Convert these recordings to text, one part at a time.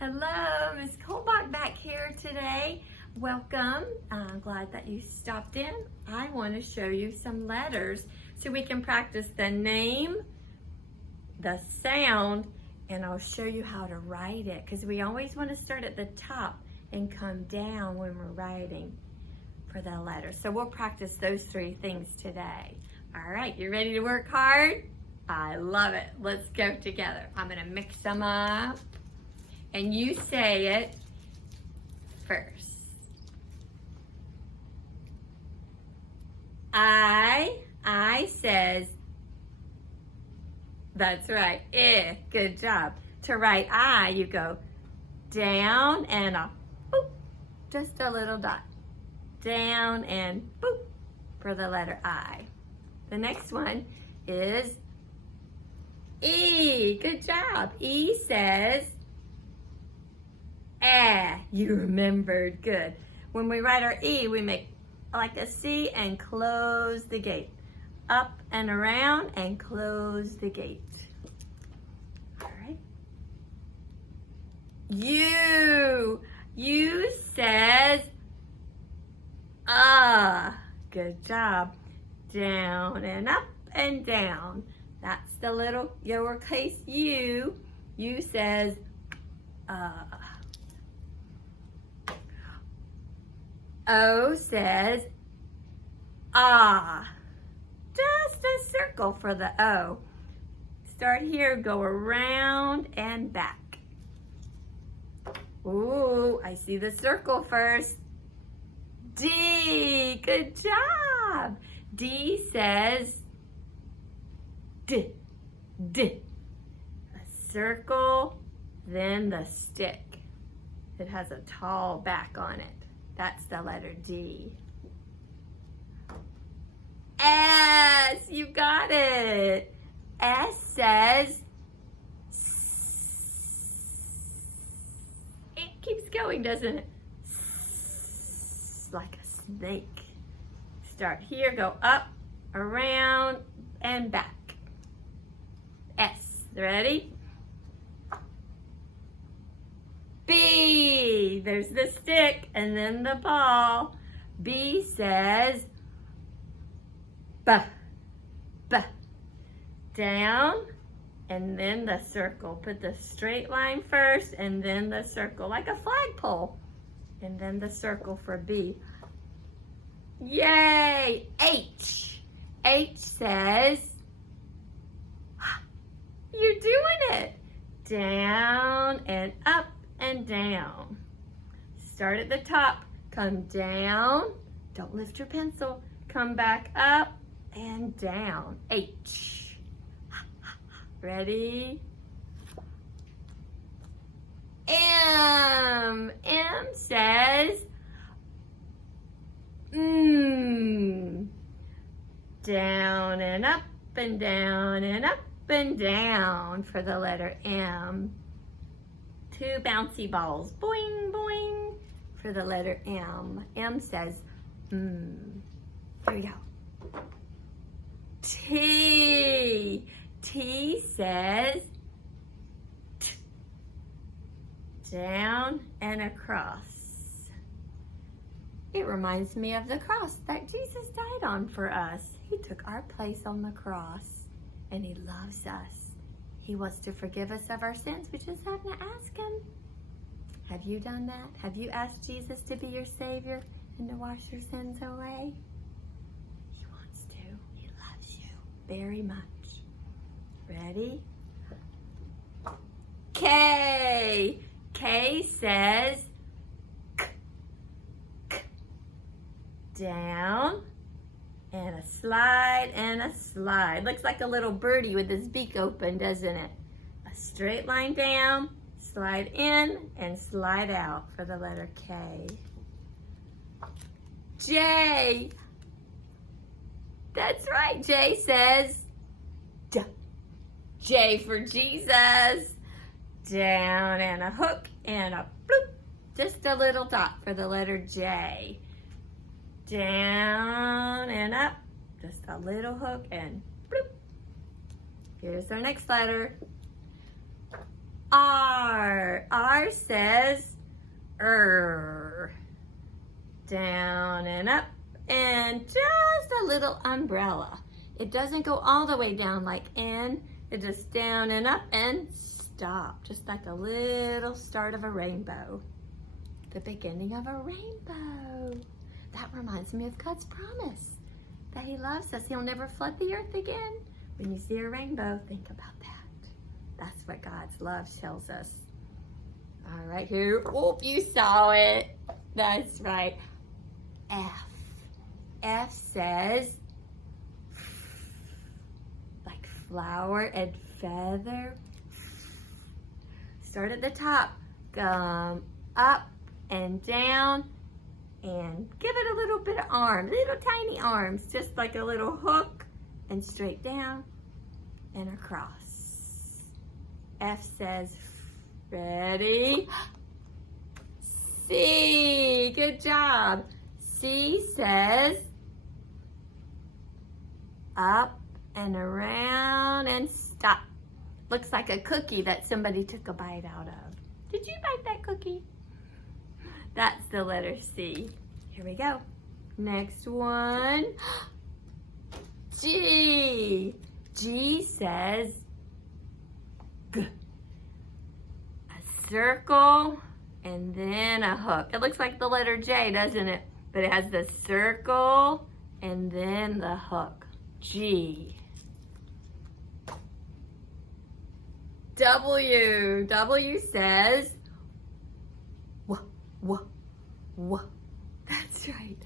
Hello, Miss Colbach back here today. Welcome. I'm glad that you stopped in. I want to show you some letters so we can practice the name, the sound, and I'll show you how to write it because we always want to start at the top and come down when we're writing for the letters. So we'll practice those three things today. All right, you ready to work hard? I love it. Let's go together. I'm going to mix them up. And you say it first. I says, that's right, good job. To write I, you go down and a boop, just a little dot. Down and boop for the letter I. The next one is E, good job. E says, you remembered, good. When we write our E, we make like a C and close the gate. Up and around and close the gate. All right. U says, good job. Down and up and down. That's the little lowercase u. U says, O says, just a circle for the O. Start here, go around and back. Ooh, I see the circle first. D, good job. D says, D. A circle, then the stick. It has a tall back on it. That's the letter D. S, you got it. S says, it keeps going, doesn't it? Like a snake. Start here, go up, around, and back. S, ready? B, there's the stick and then the ball. B says, B. Down and then the circle. Put the straight line first and then the circle, like a flagpole. And then the circle for B. Yay! H. H says, you're doing it. Down and up and down. Start at the top, come down, don't lift your pencil, come back up and down. H. Ready? M. M says, down and up and down and up and down for the letter M. Two bouncy balls, boing, boing, for the letter M. M says, Here we go. T. T says, T. Down and across. It reminds me of the cross that Jesus died on for us. He took our place on the cross, and he loves us. He wants to forgive us of our sins. We just have to ask him. Have you done that? Have you asked Jesus to be your Savior and to wash your sins away? He wants to. He loves you very much. Ready? K. K says, K. Down and a slide and a slide. Looks like a little birdie with his beak open, doesn't it? A straight line down, slide in, and slide out for the letter K. J. That's right, J says, D. J for Jesus. Down and a hook and a bloop. Just a little dot for the letter J. Down and up, just a little hook and bloop. Here's our next letter. R. R R says down and up, and just a little umbrella. It doesn't go all the way down like N. It's just down and up and stop, just like a little start of a rainbow. The beginning of a rainbow. That reminds me of God's promise that He loves us. He'll never flood the earth again. When you see a rainbow, think about that. That's what God's love tells us. All right, here. Oh, you saw it. That's right. F. F says like flower and feather. Start at the top. Come up and down. And give it a little bit of arms, little tiny arms, just like a little hook, and straight down and across. F says, ready? C, good job. C says, up and around and stop. Looks like a cookie that somebody took a bite out of. Did you bite that cookie? That's the letter C. Here we go. Next one. G. G says G. A circle and then a hook. It looks like the letter J, doesn't it? But it has the circle and then the hook. G. W. W says wah. That's right.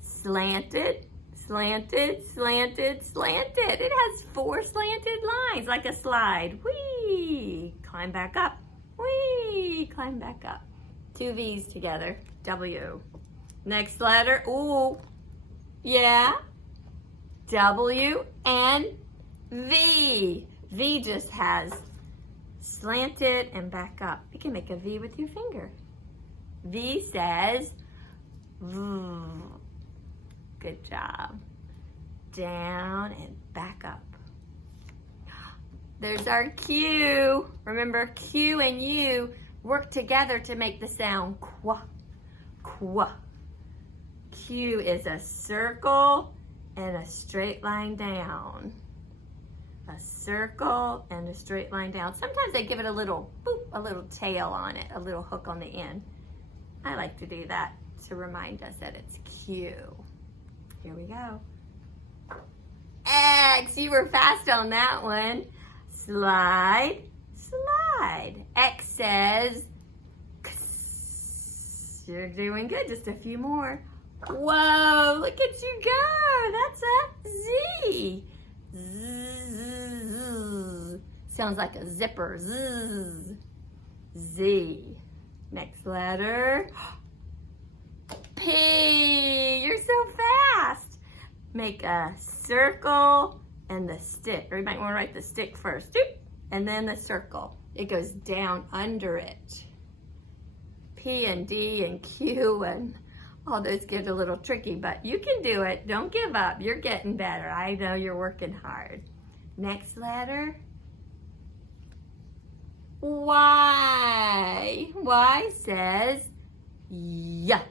Slanted, slanted, slanted, slanted. It has 4 slanted lines like a slide. Whee! Climb back up. Whee! Climb back up. 2 V's together. W. Next letter. Ooh. Yeah. W and V. V just has slanted and back up. You can make a V with your finger. V says, good job. Down and back up. There's our Q. Remember, Q and U work together to make the sound qua, qua. Q is a circle and a straight line down. A circle and a straight line down. Sometimes they give it a little boop, a little tail on it, a little hook on the end. I like to do that to remind us that it's Q. Here we go. X, you were fast on that one. Slide, slide. X says, X. You're doing good, just a few more. Whoa, look at you go. That's a Z. Z. Sounds like a zipper. Z. Z. Next letter. P. You're so fast. Make a circle and the stick. Or you might want to write the stick first. And then the circle. It goes down under it. P and D and Q and all those get a little tricky, but you can do it. Don't give up. You're getting better. I know you're working hard. Next letter. Y. Y says yeah,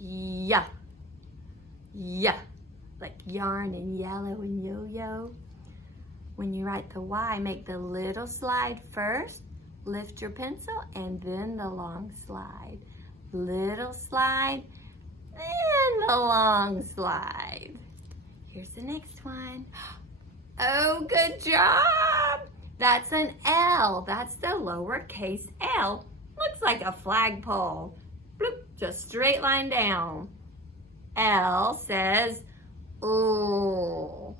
yeah, yeah. Like yarn and yellow and yo-yo. When you write the Y, make the little slide first, lift your pencil, and then the long slide. Little slide, then the long slide. Here's the next one. Oh, good job. That's an L. That's the lowercase L. Looks like a flagpole. Bloop, just straight line down. L says, ooh.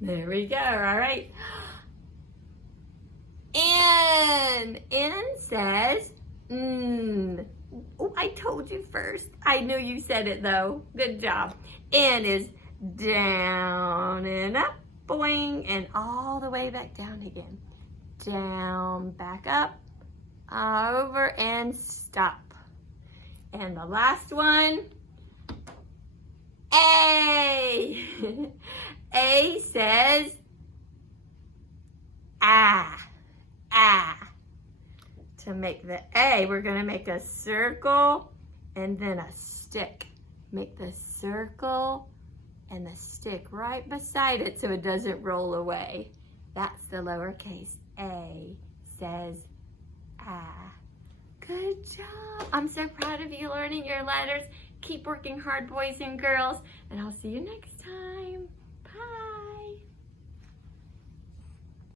There we go, all right. N. N says, Oh, I told you first. I knew you said it though. Good job. N is down and up, boing, and all the way back down again. Down, back up, over, and stop. And the last one, A. A says, ah, ah. to make the A, we're gonna make a circle and then a stick. Make the circle and the stick right beside it so it doesn't roll away. That's the lowercase A, says ah. Good job. I'm so proud of you learning your letters. Keep working hard, boys and girls, and I'll see you next time.